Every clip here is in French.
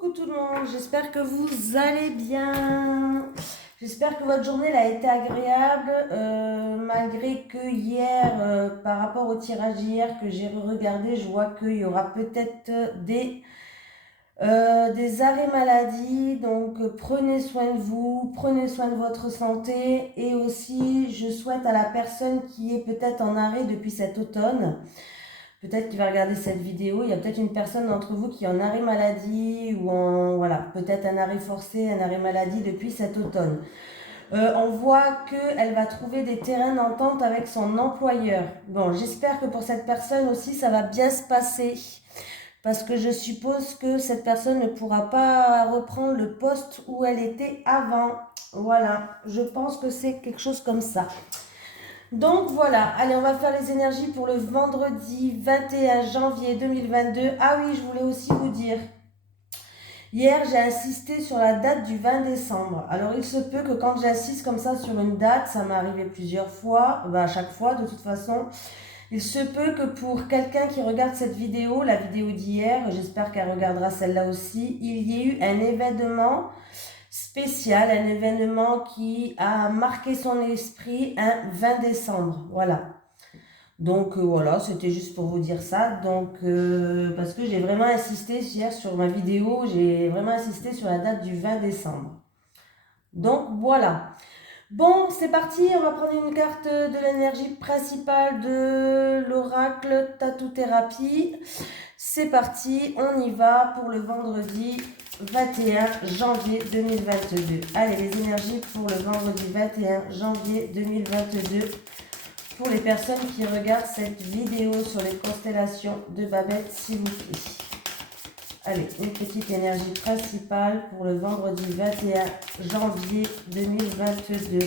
Coucou tout le monde, j'espère que vous allez bien. J'espère que votre journée a été agréable, malgré que hier, par rapport au tirage d'hier que j'ai regardé, je vois qu'il y aura peut-être des arrêts maladie. Donc prenez soin de vous, prenez soin de votre santé. Et aussi, je souhaite à la personne qui est peut-être en arrêt depuis cet automne, peut-être qu'il va regarder cette vidéo, il y a peut-être une personne d'entre vous qui est en arrêt maladie ou voilà, peut-être un arrêt forcé, un arrêt maladie depuis cet automne. On voit qu'elle va trouver des terrains d'entente avec son employeur. Bon, j'espère que pour cette personne aussi, ça va bien se passer. Parce que je suppose que cette personne ne pourra pas reprendre le poste où elle était avant. Voilà, je pense que c'est quelque chose comme ça. Donc voilà, allez, on va faire les énergies pour le vendredi 21 janvier 2022. Ah oui, je voulais aussi vous dire, hier j'ai insisté sur la date du 20 décembre. Alors il se peut que quand j'insiste comme ça sur une date, ça m'est arrivé plusieurs fois, à chaque fois de toute façon, il se peut que pour quelqu'un qui regarde cette vidéo, la vidéo d'hier, j'espère qu'elle regardera celle-là aussi, il y ait eu un événement spécial, un événement qui a marqué son esprit un 20 décembre. Voilà. Donc voilà, c'était juste pour vous dire ça. Donc parce que j'ai vraiment insisté hier sur ma vidéo, j'ai vraiment insisté sur la date du 20 décembre. Donc voilà. Bon, c'est parti, on va prendre une carte de l'énergie principale de l'oracle Tattoo Thérapie. C'est parti, on y va pour le vendredi 21 janvier 2022. Allez, les énergies pour le vendredi 21 janvier 2022. Pour les personnes qui regardent cette vidéo sur les constellations de Babette, s'il vous plaît. Allez, une petite énergie principale pour le vendredi 21 janvier 2022.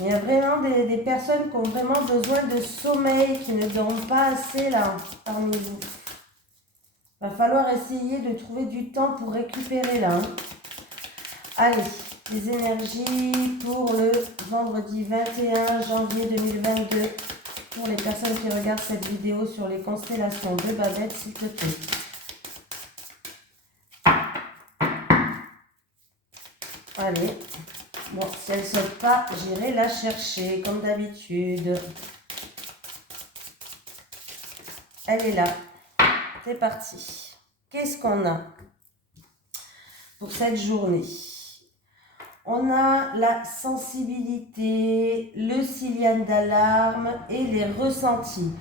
Il y a vraiment des personnes qui ont vraiment besoin de sommeil, qui ne dorment pas assez là, parmi vous. Il va falloir essayer de trouver du temps pour récupérer là. Allez, les énergies pour le vendredi 21 janvier 2022. Pour les personnes qui regardent cette vidéo sur les constellations de Babette, s'il te plaît. Allez. Bon, si elle ne saute pas, j'irai la chercher, comme d'habitude. Elle est là. C'est parti. Qu'est-ce qu'on a pour cette journée? On a la sensibilité, le signal d'alarme et les ressentis.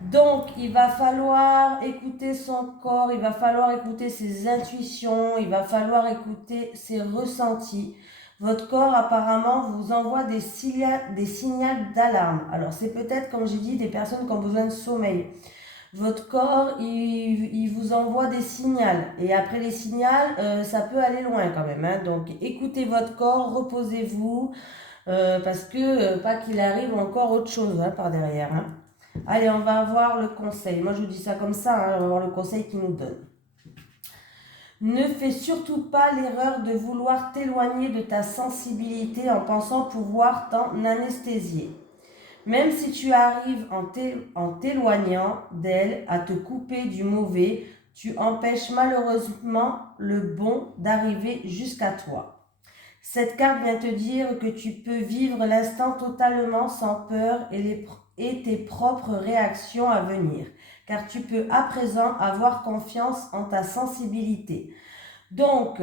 Donc, il va falloir écouter son corps, il va falloir écouter ses intuitions, il va falloir écouter ses ressentis. Votre corps, apparemment, vous envoie des signaux d'alarme. Alors, c'est peut-être, comme j'ai dit, des personnes qui ont besoin de sommeil. Votre corps, il vous envoie des signaux. Et après les signaux, ça peut aller loin quand même. Hein. Donc, écoutez votre corps, reposez-vous, parce que pas qu'il arrive encore autre chose par derrière. Hein. Allez, on va voir le conseil. Moi, je vous dis ça comme ça. Hein, on va voir le conseil qu'il nous donne. Ne fais surtout pas l'erreur de vouloir t'éloigner de ta sensibilité en pensant pouvoir t'en anesthésier. Même si tu arrives en t'éloignant d'elle à te couper du mauvais, tu empêches malheureusement le bon d'arriver jusqu'à toi. Cette carte vient te dire que tu peux vivre l'instant totalement sans peur et tes propres réactions à venir, car tu peux à présent avoir confiance en ta sensibilité. Donc,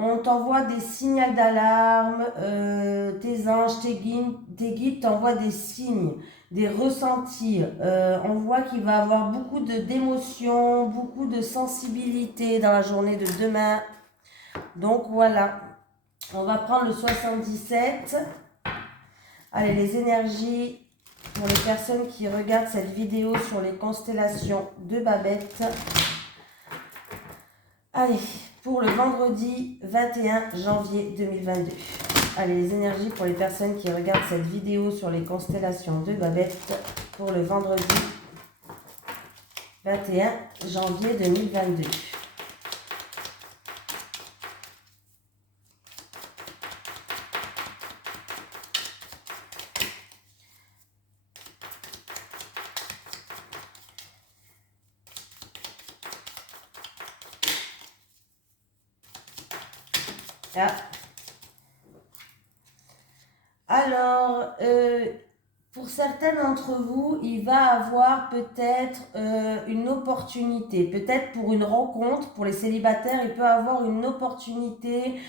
on t'envoie des signaux d'alarme, tes anges, tes guides t'envoient des signes, des ressentis. On voit qu'il va y avoir beaucoup d'émotions, beaucoup de sensibilité dans la journée de demain. Donc voilà, on va prendre le 77. Allez, les énergies pour les personnes qui regardent cette vidéo sur les constellations de Babette. Allez, pour le vendredi 21 janvier 2022. Allez, les énergies pour les personnes qui regardent cette vidéo sur les constellations de Babette pour le vendredi 21 janvier 2022. Ah. Alors, pour certains d'entre vous, il va avoir peut-être une opportunité, peut-être pour une rencontre, pour les célibataires, il peut avoir une opportunité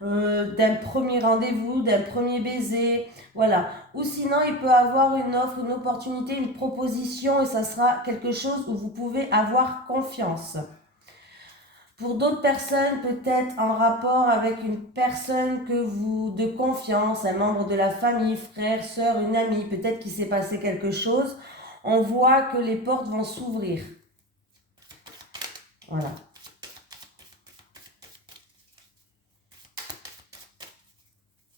d'un premier rendez-vous, d'un premier baiser, voilà. Ou sinon, il peut avoir une offre, une opportunité, une proposition et ça sera quelque chose où vous pouvez avoir confiance. Pour d'autres personnes, peut-être en rapport avec une personne que vous de confiance, un membre de la famille, frère, sœur, une amie, peut-être qu'il s'est passé quelque chose, on voit que les portes vont s'ouvrir. Voilà.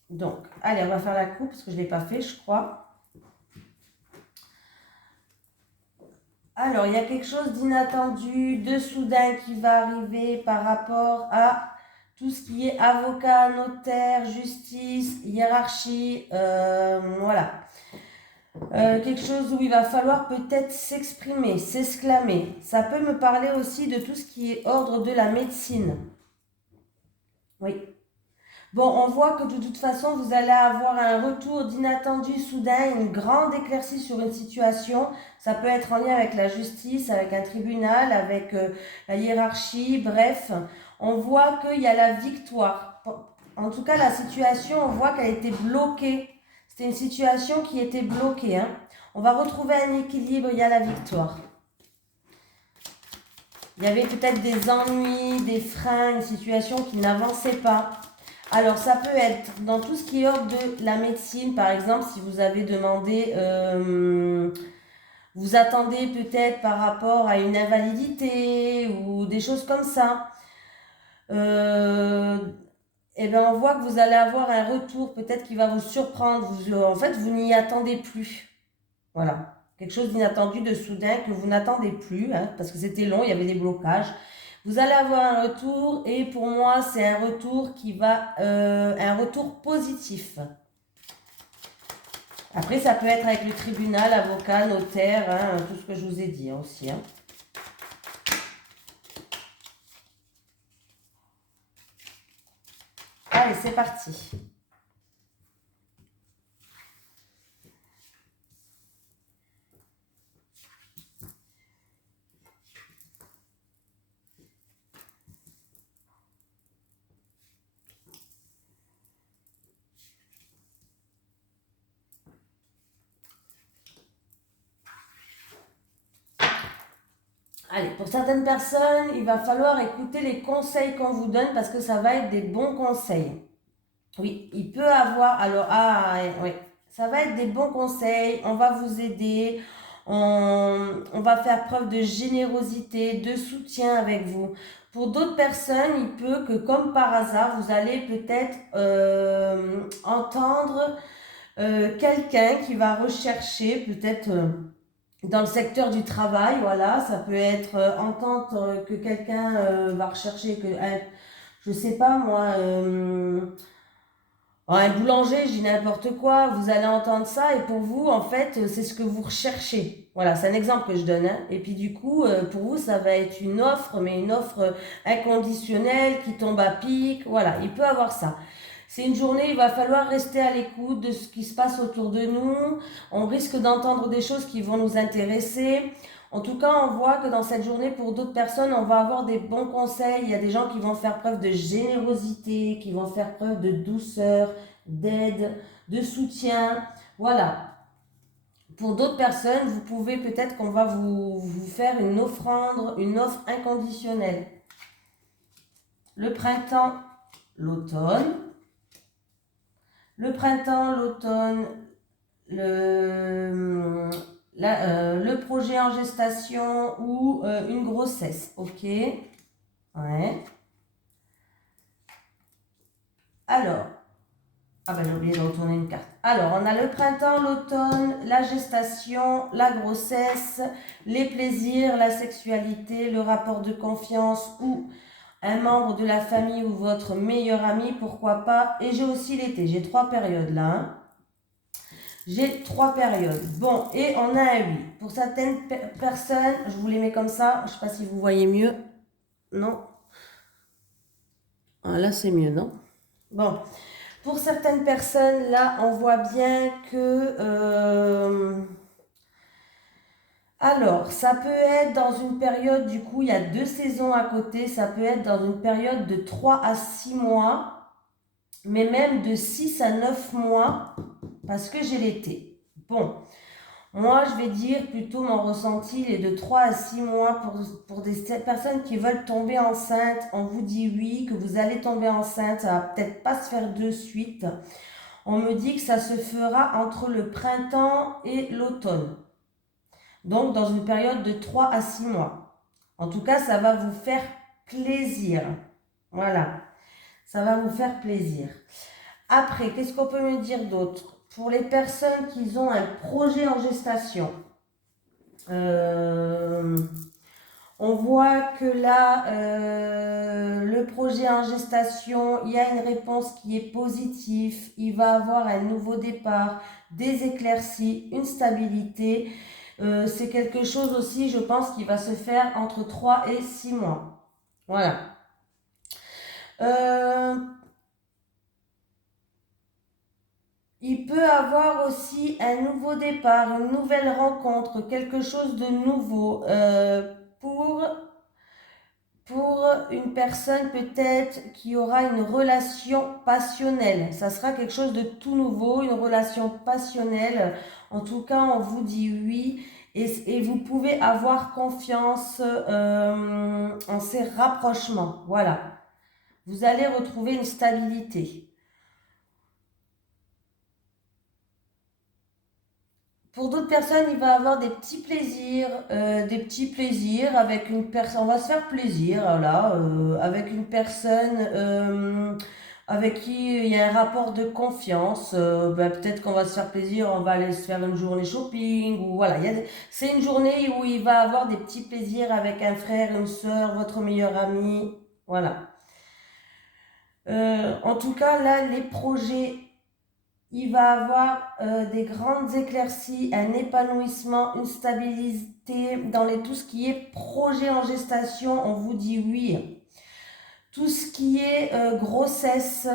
Donc, allez, on va faire la coupe parce que je ne l'ai pas fait, je crois. Alors, il y a quelque chose d'inattendu, de soudain qui va arriver par rapport à tout ce qui est avocat, notaire, justice, hiérarchie, voilà. Quelque chose où il va falloir peut-être s'exprimer, s'exclamer. Ça peut me parler aussi de tout ce qui est ordre de la médecine. Oui. Bon, on voit que de toute façon, vous allez avoir un retour d'inattendu soudain, une grande éclaircie sur une situation. Ça peut être en lien avec la justice, avec un tribunal, avec la hiérarchie, bref. On voit qu'il y a la victoire. En tout cas, la situation, on voit qu'elle était bloquée. C'était une situation qui était bloquée. Hein. On va retrouver un équilibre, il y a la victoire. Il y avait peut-être des ennuis, des freins, une situation qui n'avançait pas. Alors, ça peut être dans tout ce qui est ordre de la médecine, par exemple, si vous avez demandé, vous attendez peut-être par rapport à une invalidité ou des choses comme ça. Et bien, on voit que vous allez avoir un retour peut-être qui va vous surprendre. En fait, vous n'y attendez plus. Voilà. Quelque chose d'inattendu, de soudain, que vous n'attendez plus, hein, parce que c'était long, il y avait des blocages. Vous allez avoir un retour et pour moi, c'est un retour qui va, un retour positif. Après, ça peut être avec le tribunal, avocat, notaire, hein, tout ce que je vous ai dit hein, aussi. Hein. Allez, c'est parti. Allez, pour certaines personnes, il va falloir écouter les conseils qu'on vous donne parce que ça va être des bons conseils. Oui, il peut avoir, alors, oui, ça va être des bons conseils, on va vous aider, on va faire preuve de générosité, de soutien avec vous. Pour d'autres personnes, il peut que comme par hasard, vous allez peut-être entendre quelqu'un qui va rechercher peut-être dans le secteur du travail, voilà, ça peut être entendre que quelqu'un va rechercher, je sais pas moi, un boulanger, je dis n'importe quoi, vous allez entendre ça et pour vous, en fait, c'est ce que vous recherchez. Voilà, c'est un exemple que je donne. Hein. Et puis du coup, pour vous, ça va être une offre, mais une offre inconditionnelle qui tombe à pic. Voilà, il peut avoir ça. C'est une journée, il va falloir rester à l'écoute de ce qui se passe autour de nous. On risque d'entendre des choses qui vont nous intéresser. En tout cas, on voit que dans cette journée, pour d'autres personnes, on va avoir des bons conseils. Il y a des gens qui vont faire preuve de générosité, qui vont faire preuve de douceur, d'aide, de soutien. Voilà. Pour d'autres personnes, vous pouvez peut-être qu'on va vous faire une offrande, une offre inconditionnelle. Le printemps, l'automne. Le printemps, l'automne, le projet en gestation ou une grossesse. Ok. Ouais. Alors, j'ai oublié de retourner une carte. Alors, on a le printemps, l'automne, la gestation, la grossesse, les plaisirs, la sexualité, le rapport de confiance ou un membre de la famille ou votre meilleur ami, pourquoi pas. Et j'ai aussi l'été, j'ai 3 périodes là. Hein. J'ai 3 périodes. Bon, et on a un 8. Pour certaines personnes, je vous les mets comme ça. Je ne sais pas si vous voyez mieux. Non. Ah, là, c'est mieux, non? Bon, pour certaines personnes, là, on voit bien que... alors, ça peut être dans une période, du coup, il y a 2 saisons à côté, ça peut être dans une période de 3 à 6 mois, mais même de 6 à 9 mois, parce que j'ai l'été. Bon, moi, je vais dire plutôt mon ressenti, il est de 3 à 6 mois pour des personnes qui veulent tomber enceinte. On vous dit oui, que vous allez tomber enceinte, ça va peut-être pas se faire de suite. On me dit que ça se fera entre le printemps et l'automne. Donc, dans une période de 3 à 6 mois. En tout cas, ça va vous faire plaisir. Voilà, ça va vous faire plaisir. Après, qu'est-ce qu'on peut me dire d'autre? Pour les personnes qui ont un projet en gestation, on voit que là, le projet en gestation, il y a une réponse qui est positive. Il va avoir un nouveau départ, des éclaircies, une stabilité. C'est quelque chose aussi, je pense, qui va se faire entre 3 et 6 mois. Voilà. Il peut avoir aussi un nouveau départ, une nouvelle rencontre, quelque chose de nouveau pour, pour une personne peut-être qui aura une relation passionnelle. Ça sera quelque chose de tout nouveau, une relation passionnelle. En tout cas, on vous dit oui et vous pouvez avoir confiance en ces rapprochements. Voilà. Vous allez retrouver une stabilité. Pour d'autres personnes, il va avoir des petits plaisirs avec une personne. On va se faire plaisir, là, avec une personne avec qui il y a un rapport de confiance. Peut-être qu'on va se faire plaisir, on va aller se faire une journée shopping ou voilà. C'est une journée où il va avoir des petits plaisirs avec un frère, une soeur, votre meilleur ami, voilà. En tout cas, là, les projets il va avoir des grandes éclaircies, un épanouissement, une stabilité dans tout ce qui est projet en gestation. On vous dit oui. Tout ce qui est grossesse,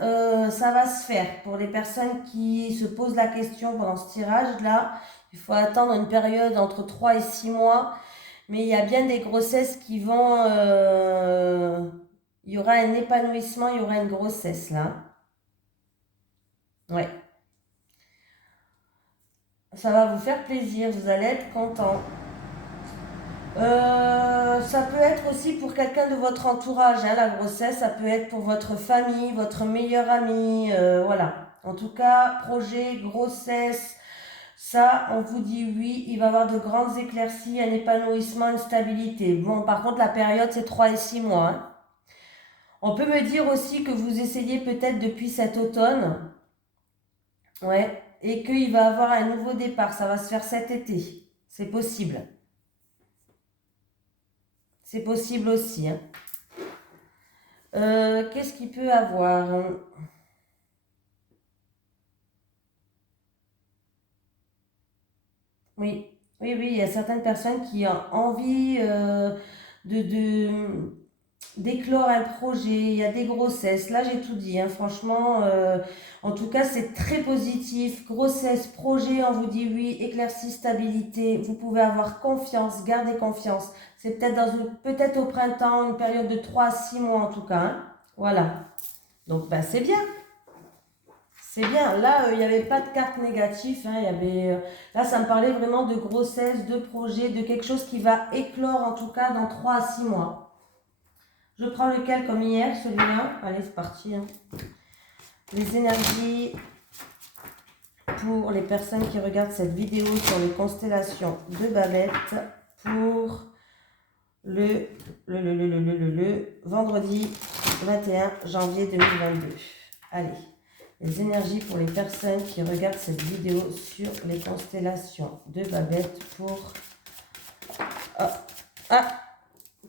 ça va se faire. Pour les personnes qui se posent la question pendant ce tirage-là, il faut attendre une période entre 3 et 6 mois. Mais il y a bien des grossesses qui vont... il y aura un épanouissement, il y aura une grossesse là. Ouais. Ça va vous faire plaisir, vous allez être content. Ça peut être aussi pour quelqu'un de votre entourage, hein, la grossesse, ça peut être pour votre famille, votre meilleur ami, voilà. En tout cas, projet, grossesse, ça, on vous dit oui, il va y avoir de grandes éclaircies, un épanouissement, une stabilité. Bon, par contre, la période, c'est 3 et 6 mois. Hein. On peut me dire aussi que vous essayez peut-être depuis cet automne, ouais, et qu'il va y avoir un nouveau départ, ça va se faire cet été. C'est possible. C'est possible aussi. Hein. Qu'est-ce qu'il peut avoir? Oui, oui, oui, il y a certaines personnes qui ont envie de, d'éclore un projet, il y a des grossesses. Là, j'ai tout dit, hein, franchement. En tout cas, c'est très positif. Grossesse, projet, on vous dit oui, éclaircie, stabilité. Vous pouvez avoir confiance, garder confiance. C'est peut-être peut-être au printemps, une période de 3 à 6 mois en tout cas. Hein. Voilà. Donc, ben, c'est bien. C'est bien. Là, il n'y avait pas de carte négative. Hein, là, ça me parlait vraiment de grossesse, de projet, de quelque chose qui va éclore en tout cas dans 3 à 6 mois. Je prends lequel comme hier, celui-là. Allez, c'est parti. Hein. Les énergies pour les personnes qui regardent cette vidéo sur les constellations de Babette pour le vendredi 21 janvier 2022. Allez. Les énergies pour les personnes qui regardent cette vidéo sur les constellations de Babette pour...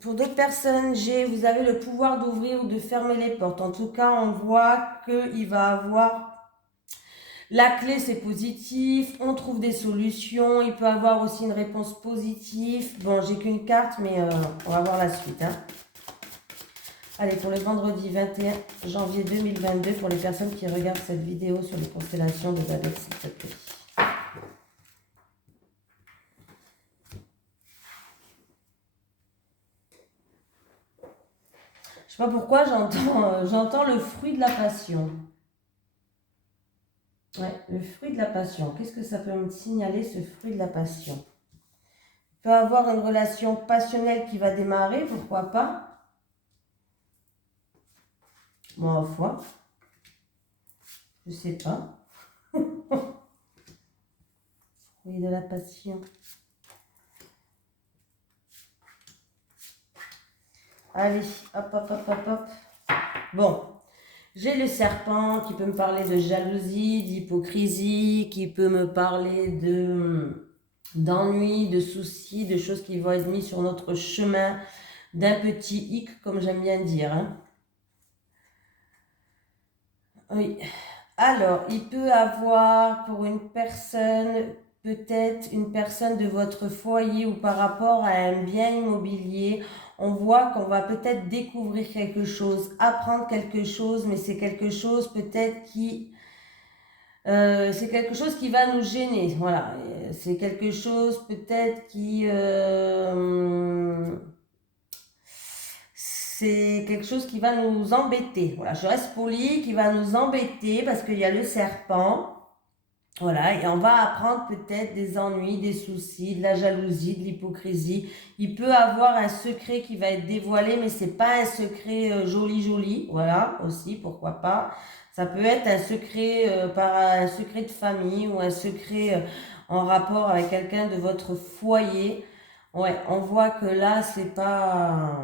Pour d'autres personnes, vous avez le pouvoir d'ouvrir ou de fermer les portes. En tout cas, on voit qu'il va avoir... La clé, c'est positif. On trouve des solutions. Il peut avoir aussi une réponse positive. Bon, j'ai qu'une carte, mais on va voir la suite. Hein. Allez, pour le vendredi 21 janvier 2022, pour les personnes qui regardent cette vidéo sur les constellations de Babette, s'il te plaît. Je sais pas pourquoi j'entends le fruit de la passion. Ouais, le fruit de la passion. Qu'est-ce que ça peut me signaler, ce fruit de la passion? Il peut avoir une relation passionnelle qui va démarrer, pourquoi pas? Bon, foi. Je sais pas. Fruit de la passion. Allez, hop, hop, hop, hop, hop. Bon, j'ai le serpent qui peut me parler de jalousie, d'hypocrisie, qui peut me parler d'ennui, de soucis, de choses qui vont être mises sur notre chemin, d'un petit hic, comme j'aime bien dire. Hein. Oui. Alors, il peut avoir pour une personne, peut-être une personne de votre foyer ou par rapport à un bien immobilier, on voit qu'on va peut-être découvrir quelque chose, apprendre quelque chose, mais c'est quelque chose peut-être c'est quelque chose qui va nous gêner. Voilà, c'est quelque chose peut-être c'est quelque chose qui va nous embêter. Voilà, je reste polie, qui va nous embêter parce qu'il y a le serpent. Voilà, et on va apprendre peut-être des ennuis, des soucis, de la jalousie, de l'hypocrisie. Il peut avoir un secret qui va être dévoilé, mais c'est pas un secret joli, voilà, aussi, pourquoi pas. Ça peut être un secret, un secret de famille ou un secret en rapport avec quelqu'un de votre foyer. Ouais, on voit que là, c'est pas...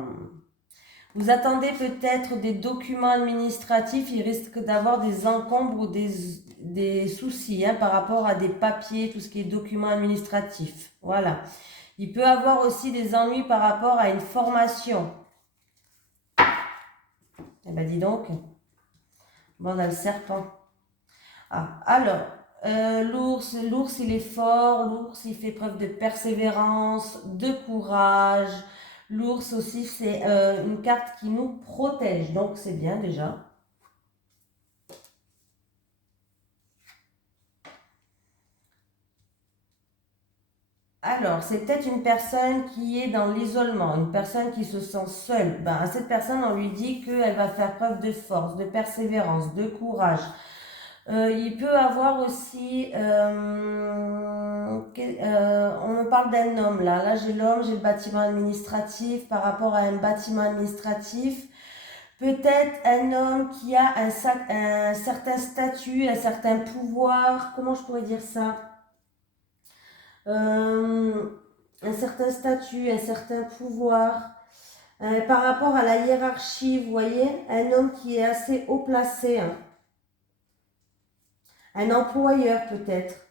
Vous attendez peut-être des documents administratifs, il risque d'avoir des encombres ou des soucis hein, par rapport à des papiers, tout ce qui est documents administratifs. Voilà. Il peut avoir aussi des ennuis par rapport à une formation. Eh bien, dis donc. Bon, on a le serpent. Ah, alors, l'ours, il est fort. L'ours, il fait preuve de persévérance, de courage. L'ours aussi, c'est une carte qui nous protège. Donc, c'est bien déjà. Alors, c'est peut-être une personne qui est dans l'isolement, une personne qui se sent seule. Ben, à cette personne, on lui dit qu'elle va faire preuve de force, de persévérance, de courage. Il peut avoir aussi... on me parle d'un homme là. Là, j'ai l'homme, j'ai le bâtiment administratif. Par rapport à un bâtiment administratif, peut-être un homme qui a un certain statut, un certain pouvoir. Comment je pourrais dire ça? Un certain statut, un certain pouvoir. Par rapport à la hiérarchie, vous voyez, un homme qui est assez haut placé. Hein. Un employeur peut-être.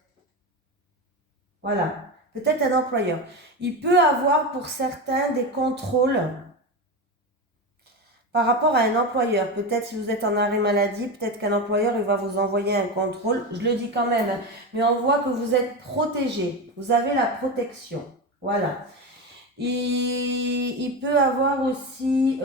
Voilà, peut-être un employeur. Il peut avoir pour certains des contrôles par rapport à un employeur. Peut-être si vous êtes en arrêt maladie, peut-être qu'un employeur il va vous envoyer un contrôle. Je le dis quand même, hein. Mais on voit que vous êtes protégé. Vous avez la protection. Voilà. Il peut avoir aussi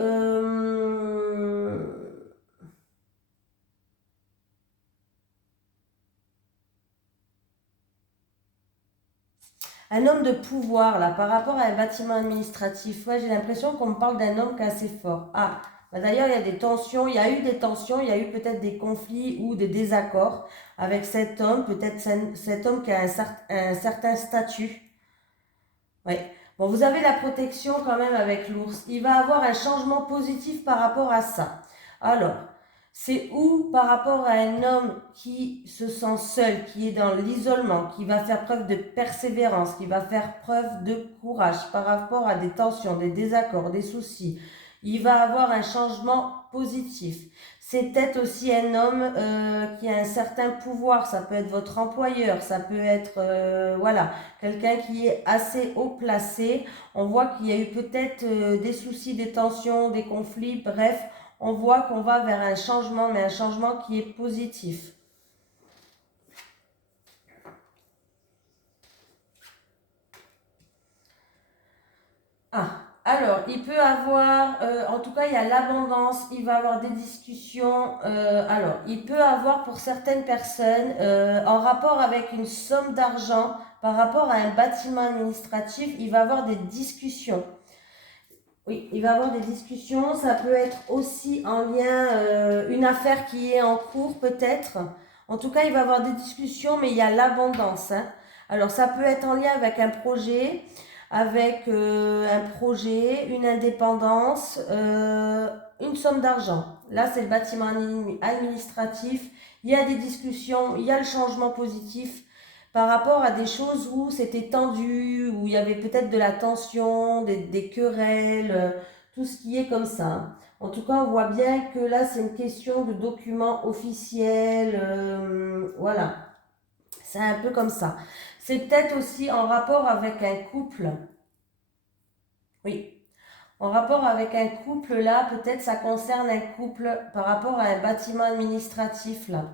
un homme de pouvoir, là, par rapport à un bâtiment administratif. Ouais, j'ai l'impression qu'on me parle d'un homme qui est assez fort. Ah, bah d'ailleurs, il y a des tensions, il y a eu des tensions, il y a eu peut-être des conflits ou des désaccords avec cet homme, peut-être cet homme qui a un certain statut. Ouais. Bon, vous avez la protection quand même avec l'ours. Il va avoir un changement positif par rapport à ça. Alors, c'est où par rapport à un homme qui se sent seul, qui est dans l'isolement, qui va faire preuve de persévérance, qui va faire preuve de courage par rapport à des tensions, des désaccords, des soucis. Il va avoir un changement positif. C'est peut-être aussi un homme qui a un certain pouvoir. Ça peut être votre employeur, ça peut être voilà quelqu'un qui est assez haut placé. On voit qu'il y a eu peut-être des soucis, des tensions, des conflits. Bref, on voit qu'on va vers un changement, mais un changement qui est positif. Ah, alors. Alors, il peut avoir, en tout cas, il y a l'abondance, il va avoir des discussions. Alors, il peut avoir pour certaines personnes, en rapport avec une somme d'argent, par rapport à un bâtiment administratif, il va avoir des discussions. Oui, il va avoir des discussions. Ça peut être aussi en lien, une affaire qui est en cours peut-être. En tout cas, il va avoir des discussions, mais il y a l'abondance, hein. Alors, ça peut être en lien avec un projet, une indépendance, une somme d'argent. Là, c'est le bâtiment administratif. Il y a des discussions, il y a le changement positif par rapport à des choses où c'était tendu, où il y avait peut-être de la tension, des querelles, tout ce qui est comme ça. En tout cas, on voit bien que là, c'est une question de documents officiels. Voilà, c'est un peu comme ça. C'est peut-être aussi en rapport avec un couple. Oui, en rapport avec un couple, là, peut-être ça concerne un couple par rapport à un bâtiment administratif, là,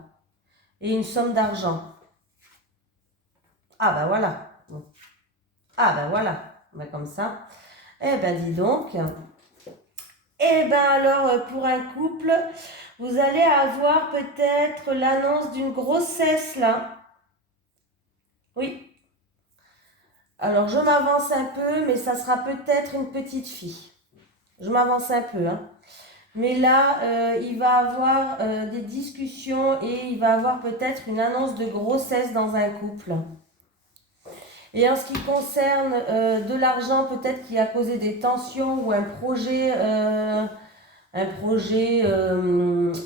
et une somme d'argent. Ah ben voilà. Ah ben voilà. Ben, comme ça. Eh ben dis donc. Eh ben alors, pour un couple, vous allez avoir peut-être l'annonce d'une grossesse, là. Oui. Alors, je m'avance un peu, mais ça sera peut-être une petite fille. Je m'avance un peu, hein. Mais là, il va avoir des discussions et il va avoir peut-être une annonce de grossesse dans un couple. Et en ce qui concerne de l'argent, peut-être qui a causé des tensions ou un projet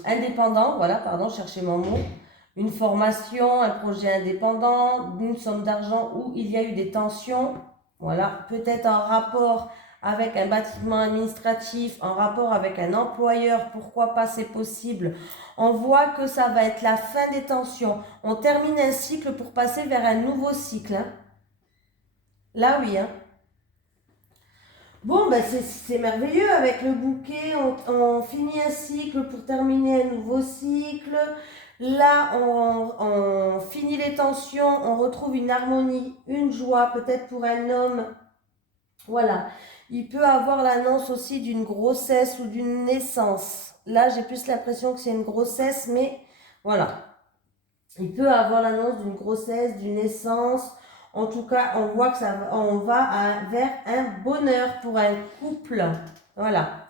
indépendant, voilà, pardon, cherchez mon mot, une formation, un projet indépendant, une somme d'argent où il y a eu des tensions, voilà, peut-être en rapport avec un bâtiment administratif, en rapport avec un employeur, pourquoi pas, c'est possible. On voit que ça va être la fin des tensions. On termine un cycle pour passer vers un nouveau cycle, hein. Là, oui, hein. Bon, ben c'est merveilleux avec le bouquet. On finit un cycle pour terminer un nouveau cycle. Là, on finit les tensions, on retrouve une harmonie, une joie, peut-être pour un homme. Voilà. Il peut avoir l'annonce aussi d'une grossesse ou d'une naissance. Là, j'ai plus l'impression que c'est une grossesse, mais voilà. Il peut avoir l'annonce d'une grossesse, d'une naissance. En tout cas, on voit que on va vers un bonheur pour un couple. Voilà.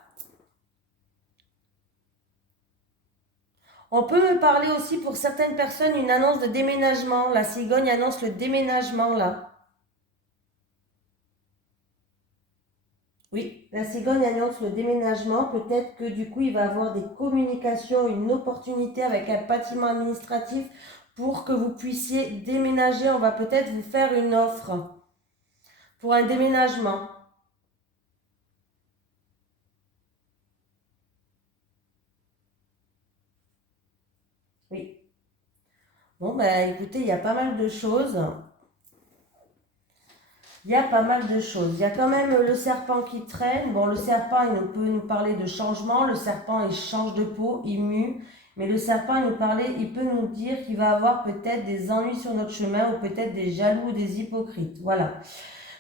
On peut me parler aussi pour certaines personnes une annonce de déménagement. La cigogne annonce le déménagement là. Oui, la cigogne annonce le déménagement. Peut-être que du coup, il va avoir des communications, une opportunité avec un bâtiment administratif pour que vous puissiez déménager. On va peut-être vous faire une offre pour un déménagement. Oui. Bon, ben écoutez, il y a pas mal de choses. Il y a pas mal de choses. Il y a quand même le serpent qui traîne. Bon, le serpent, il peut nous parler de changement. Le serpent, il change de peau, il mue. Mais le serpent, il peut nous dire qu'il va avoir peut-être des ennuis sur notre chemin ou peut-être des jaloux ou des hypocrites. Voilà.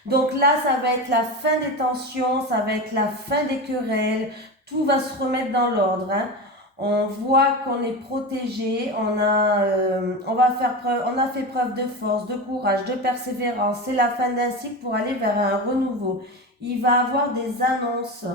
Donc là, ça va être la fin des tensions, ça va être la fin des querelles. Tout va se remettre dans l'ordre, hein. On voit qu'on est protégé, on a fait preuve de force, de courage, de persévérance. C'est la fin d'un cycle pour aller vers un renouveau. Il va avoir des annonces,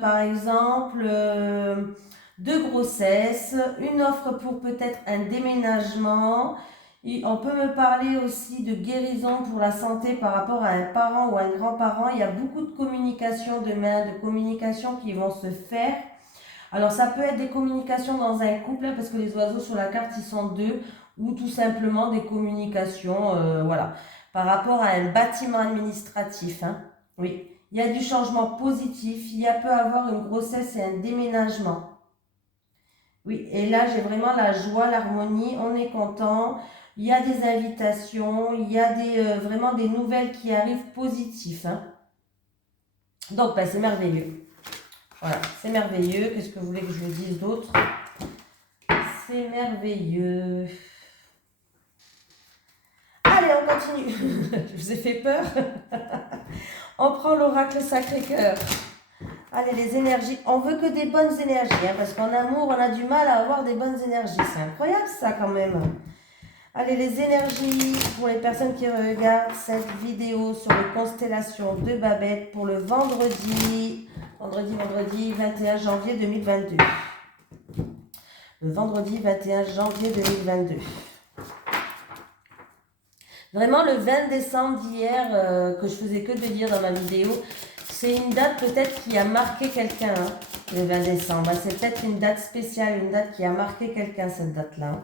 par exemple, de grossesse, une offre pour peut-être un déménagement. Et on peut me parler aussi de guérison pour la santé par rapport à un parent ou un grand-parent. Il y a beaucoup de communication demain, de communication qui vont se faire. Alors ça peut être des communications dans un couple, hein, parce que les oiseaux sur la carte ils sont deux, ou tout simplement des communications, voilà, par rapport à un bâtiment administratif, hein. Oui, il y a du changement positif, il y a peut avoir une grossesse et un déménagement. Oui, et là j'ai vraiment la joie, l'harmonie, on est content, il y a des invitations, il y a vraiment des nouvelles qui arrivent positives, hein. Donc ben, c'est merveilleux. Voilà, c'est merveilleux. Qu'est-ce que vous voulez que je vous dise d'autre? C'est merveilleux. Allez, on continue. Je vous ai fait peur. On prend l'oracle Sacré-Cœur. Allez, les énergies. On veut que des bonnes énergies, hein, parce qu'en amour, on a du mal à avoir des bonnes énergies. C'est incroyable ça quand même. Allez, les énergies pour les personnes qui regardent cette vidéo sur les constellations de Babette pour le vendredi 21 janvier 2022. Le vendredi 21 janvier 2022. Vraiment, le 20 décembre d'hier, que je faisais que de dire dans ma vidéo, c'est une date peut-être qui a marqué quelqu'un, hein, le 20 décembre. C'est peut-être une date spéciale, une date qui a marqué quelqu'un, cette date-là.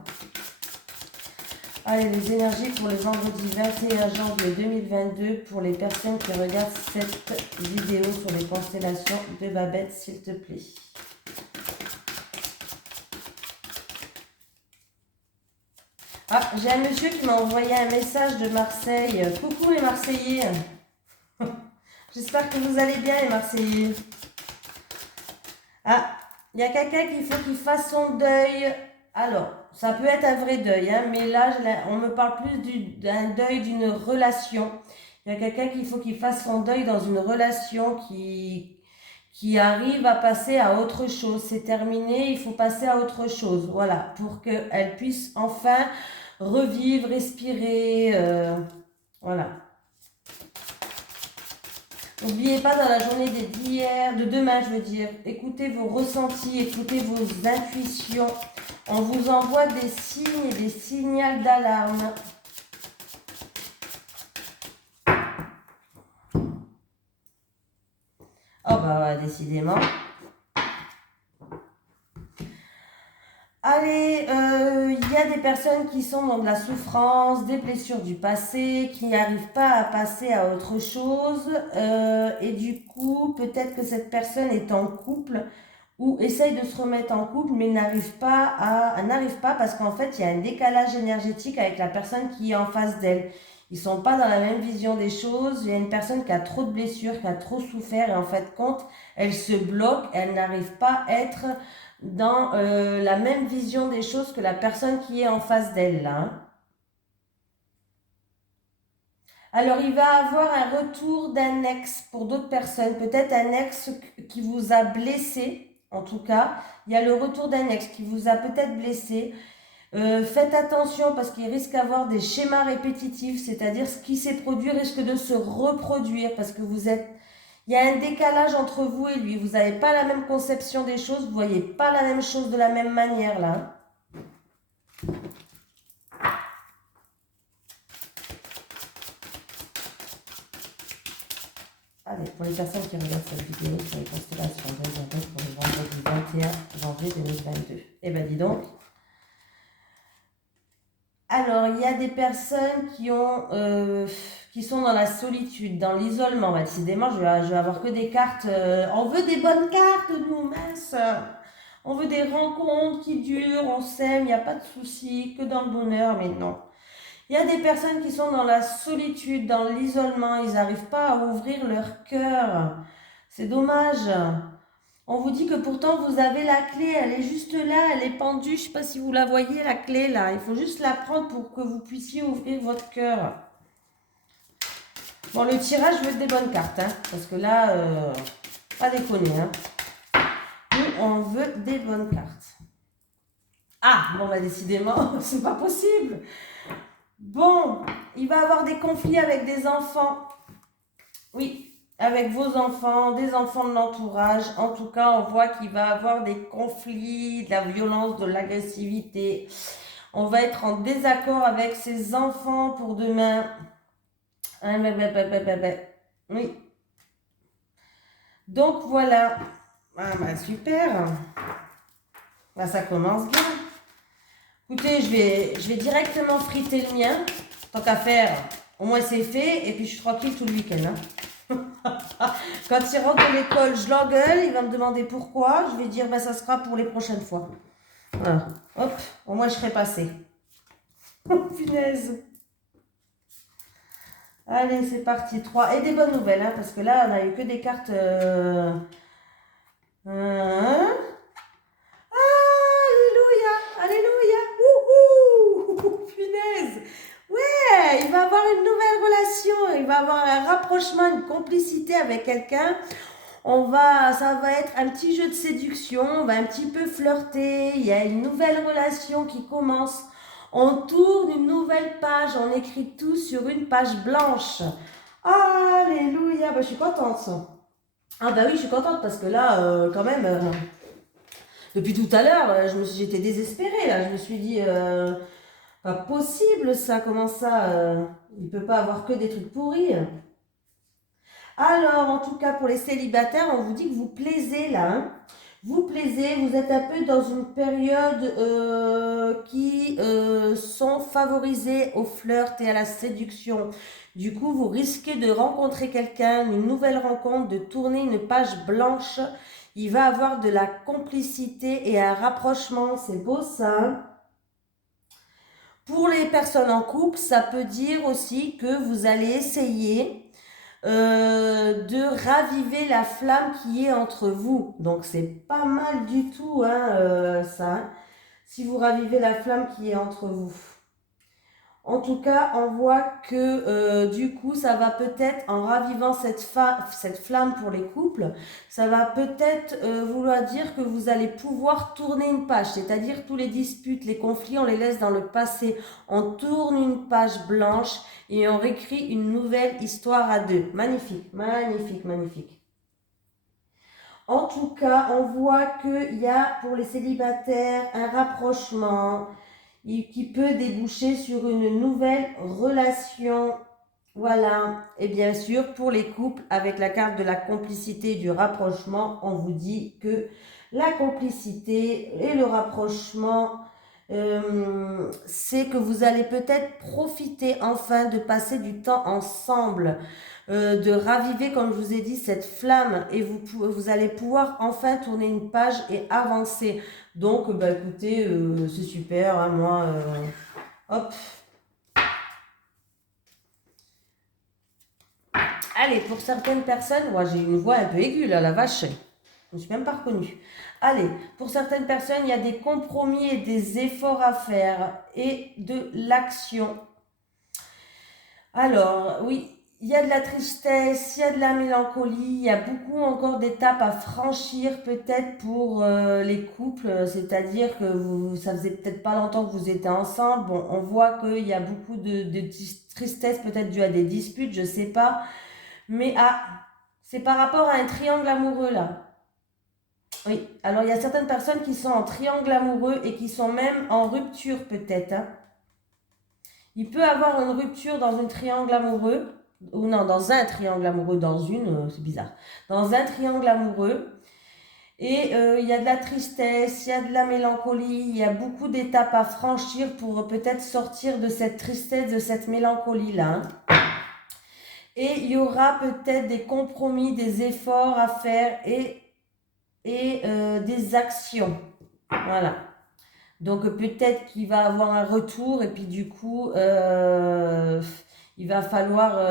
Allez, les énergies pour le vendredi 21 janvier 2022 pour les personnes qui regardent cette vidéo sur les constellations de Babette, s'il te plaît. Ah, j'ai un monsieur qui m'a envoyé un message de Marseille. Coucou les Marseillais. J'espère que vous allez bien les Marseillais. Ah, il y a quelqu'un qu'il faut qu'il fasse son deuil. Alors, ça peut être un vrai deuil, hein, mais là, on me parle plus d'un deuil d'une relation. Il y a quelqu'un qu'il faut qu'il fasse son deuil dans une relation qui arrive à passer à autre chose. C'est terminé, il faut passer à autre chose. Voilà, pour qu'elle puisse enfin revivre, respirer. Voilà. N'oubliez pas dans la journée d'hier, de demain, je veux dire, écoutez vos ressentis, écoutez vos intuitions. On vous envoie des signes et des signaux d'alarme. Oh bah décidément. Allez, il y a des personnes qui sont dans de la souffrance, des blessures du passé, qui n'arrivent pas à passer à autre chose. Et du coup, peut-être que cette personne est en couple ou essaye de se remettre en couple, mais n'arrive pas parce qu'en fait, il y a un décalage énergétique avec la personne qui est en face d'elle. Ils sont pas dans la même vision des choses. Il y a une personne qui a trop de blessures, qui a trop souffert, et en fait, compte, elle se bloque, elle n'arrive pas à être dans la même vision des choses que la personne qui est en face d'elle, là. Hein. Alors, il va avoir un retour d'un ex pour d'autres personnes, peut-être un ex qui vous a blessé, en tout cas. Il y a le retour d'un ex qui vous a peut-être blessé. Faites attention parce qu'il risque d'avoir des schémas répétitifs, c'est-à-dire ce qui s'est produit risque de se reproduire parce que il y a un décalage entre vous et lui. Vous n'avez pas la même conception des choses, vous ne voyez pas la même chose de la même manière là. Allez, pour les personnes qui regardent cette vidéo sur les constellations de Babette pour le vendredi 21 janvier 2022. Eh bien, dis donc. Alors, il y a des personnes qui sont dans la solitude, dans l'isolement. Bah, décidément, je vais avoir que des cartes. On veut des bonnes cartes, nous, mince. On veut des rencontres qui durent, on s'aime, il n'y a pas de souci, que dans le bonheur, mais non. Il y a des personnes qui sont dans la solitude, dans l'isolement, ils n'arrivent pas à ouvrir leur cœur. C'est dommage. On vous dit que pourtant vous avez la clé, elle est juste là, elle est pendue, je ne sais pas si vous la voyez la clé là. Il faut juste la prendre pour que vous puissiez ouvrir votre cœur. Bon, le tirage, je veux des bonnes cartes, hein, parce que là, pas déconner. Hein. Nous, on veut des bonnes cartes. Ah, bon, bah décidément, c'est pas possible. Bon, il va avoir des conflits avec des enfants. Oui, avec vos enfants, des enfants de l'entourage. En tout cas, on voit qu'il va avoir des conflits, de la violence, de l'agressivité. On va être en désaccord avec ses enfants pour demain. Oui. Donc voilà. Ah bah super. Bah, ça commence bien. Écoutez, je vais directement friter le mien. Tant qu'à faire, au moins c'est fait. Et puis je suis tranquille tout le week-end. Hein. Quand il rentre de l'école, je l'engueule. Il va me demander pourquoi. Je vais dire, bah, ça sera pour les prochaines fois. Voilà. Hop, au moins je serai passée. Oh, punaise. Allez, c'est parti. 3. Et des bonnes nouvelles, hein, parce que là, on n'a eu que des cartes... Hein. Alléluia, alléluia. Ouhou, punaise. Ouais, il va avoir une nouvelle relation. il va avoir un rapprochement, une complicité avec quelqu'un. Ça va être un petit jeu de séduction, on va un petit peu flirter, il y a une nouvelle relation qui commence. On tourne une nouvelle page, on écrit tout sur une page blanche. Alléluia, je suis contente. Ah bah oui, je suis contente parce que là, quand même, depuis tout à l'heure, j'étais désespérée là. Je me suis dit, pas possible ça, comment ça, il peut pas avoir que des trucs pourris. Alors, en tout cas, pour les célibataires, on vous dit que vous plaisez là, hein. Vous plaisez, vous êtes un peu dans une période qui sont favorisées au flirt et à la séduction. Du coup, vous risquez de rencontrer quelqu'un, une nouvelle rencontre, de tourner une page blanche. Il va avoir de la complicité et un rapprochement. C'est beau ça, hein. Pour les personnes en couple, ça peut dire aussi que vous allez essayer de raviver la flamme qui est entre vous. Donc c'est pas mal du tout, hein, ça, hein, si vous ravivez la flamme qui est entre vous. En tout cas, on voit que du coup, ça va peut-être, en ravivant cette flamme pour les couples, ça va peut-être vouloir dire que vous allez pouvoir tourner une page. C'est-à-dire tous les disputes, les conflits, on les laisse dans le passé. On tourne une page blanche et on réécrit une nouvelle histoire à deux. Magnifique, magnifique, magnifique. En tout cas, on voit qu'il y a pour les célibataires un rapprochement qui peut déboucher sur une nouvelle relation. Voilà. Et bien sûr, pour les couples, avec la carte de la complicité et du rapprochement, on vous dit que la complicité et le rapprochement, c'est que vous allez peut-être profiter enfin de passer du temps ensemble, de raviver, comme je vous ai dit, cette flamme, et vous allez pouvoir enfin tourner une page et avancer. Donc, écoutez, c'est super, hein, moi, hop. Allez, pour certaines personnes, moi j'ai une voix un peu aiguë là, la vache, je ne me suis même pas reconnue. Allez, pour certaines personnes, il y a des compromis et des efforts à faire et de l'action. Alors, oui, il y a de la tristesse, il y a de la mélancolie, il y a beaucoup encore d'étapes à franchir peut-être pour les couples, c'est-à-dire que ça faisait peut-être pas longtemps que vous étiez ensemble. Bon, on voit qu'il y a beaucoup de tristesse peut-être due à des disputes, je sais pas, mais c'est par rapport à un triangle amoureux là. Oui, alors il y a certaines personnes qui sont en triangle amoureux et qui sont même en rupture peut-être, hein. Il peut avoir une rupture dans un triangle amoureux, ou non, dans un triangle amoureux, c'est bizarre, dans un triangle amoureux. Et il y a de la tristesse, il y a de la mélancolie, il y a beaucoup d'étapes à franchir pour peut-être sortir de cette tristesse, de cette mélancolie-là, hein. Et il y aura peut-être des compromis, des efforts à faire et des actions. Voilà. Donc peut-être qu'il va avoir un retour et puis du coup, il va falloir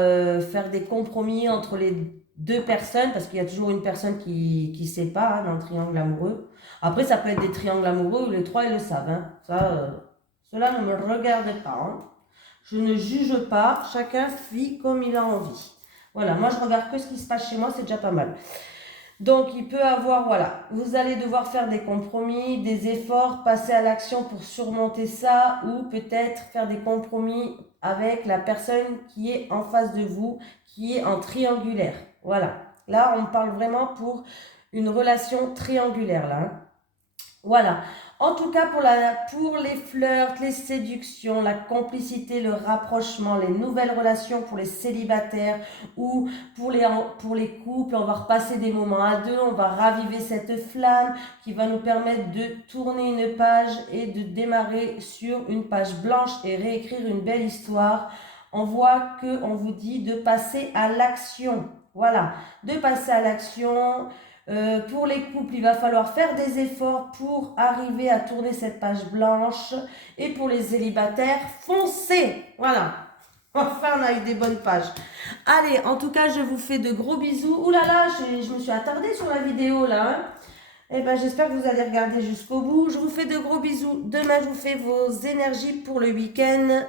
faire des compromis entre les deux personnes parce qu'il y a toujours une personne qui ne sait pas, hein, dans le triangle amoureux. Après, ça peut être des triangles amoureux où les trois ils le savent, hein. Cela ne me regarde pas, hein. Je ne juge pas, chacun vit comme il a envie. Voilà, moi je regarde que ce qui se passe chez moi, c'est déjà pas mal. Donc, il peut avoir, voilà, vous allez devoir faire des compromis, des efforts, passer à l'action pour surmonter ça, ou peut-être faire des compromis avec la personne qui est en face de vous, qui est en triangulaire. Voilà, là, on parle vraiment pour une relation triangulaire, là, hein. Voilà. En tout cas, pour les flirts, les séductions, la complicité, le rapprochement, les nouvelles relations pour les célibataires ou pour les couples, on va repasser des moments à deux, on va raviver cette flamme qui va nous permettre de tourner une page et de démarrer sur une page blanche et réécrire une belle histoire. On voit qu'on vous dit de passer à l'action. Voilà, de passer à l'action. Pour les couples, il va falloir faire des efforts pour arriver à tourner cette page blanche. Et pour les célibataires, foncez. Voilà. Enfin, on a eu des bonnes pages. Allez, en tout cas, je vous fais de gros bisous. Ouh là là, je me suis attardée sur la vidéo là, hein. Eh ben, j'espère que vous allez regarder jusqu'au bout. Je vous fais de gros bisous. Demain, je vous fais vos énergies pour le week-end.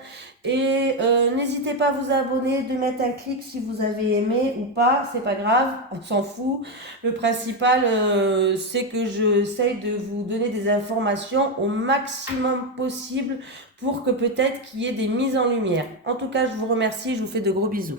Et n'hésitez pas à vous abonner, de mettre un clic si vous avez aimé ou pas. C'est pas grave, on s'en fout. Le principal, c'est que j'essaye de vous donner des informations au maximum possible pour que peut-être qu'il y ait des mises en lumière. En tout cas, je vous remercie. Je vous fais de gros bisous.